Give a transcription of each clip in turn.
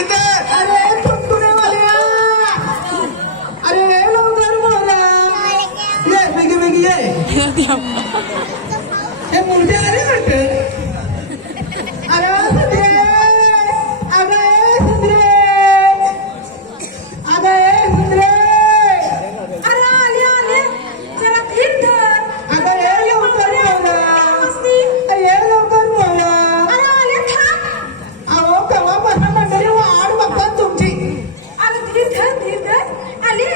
इथे अरे तुमकुऱ्यावाल्या, अरे लवकर बोला. ये बेगी बेगी ये. हे मूर्ती आले वाटते. अरे सुंदरे, अगं ए सुंदरे, अगं ए सुंदरे. अरे आले आले जरा धीर धर. अगं ये लवकर बोला. ये लवकर बोला. अरे आले थांब. अहो केव्हापासून मंडळी वाट बघतात तुमची. अरे धीर धर आले.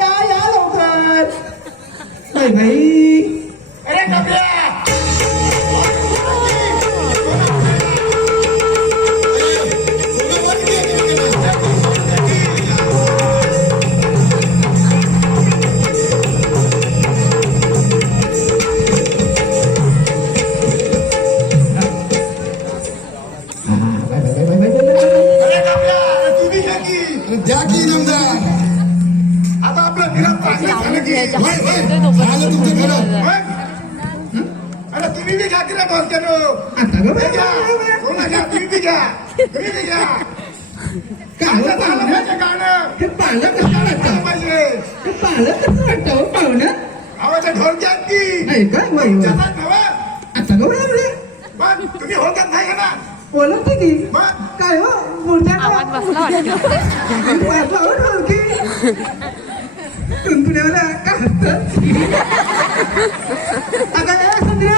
या लवकर. बाई बाई. अरे कपड्या द्या की जमदार. आता आपलं घरात पाहिजे झालं की झालं तुमचं घरात. अरे तुम्ही बी घ्या की रे भावक्यानो. आता गं हे घ्या. कोणा घ्या तुम्ही बी घ्या. तुम्ही बी घ्या. गाणं झालं पाहिजे गाणं. हे पाहिलं कसं झालं वाटतं. पाहिजे. हे पाहिलं कसं वाटतं हो पाहुणं. आवाच्या ढोलक्यात की नाही का बाई बाई. जसात नवा. आता गं बाई आपले मग तुम्ही होतात नाही का ना. बोलत की मग काय हो मूर्त्या आवाज बसला वाटतं. तुमकुऱ्यावाला का हसतं. अगं ए सुंदरे,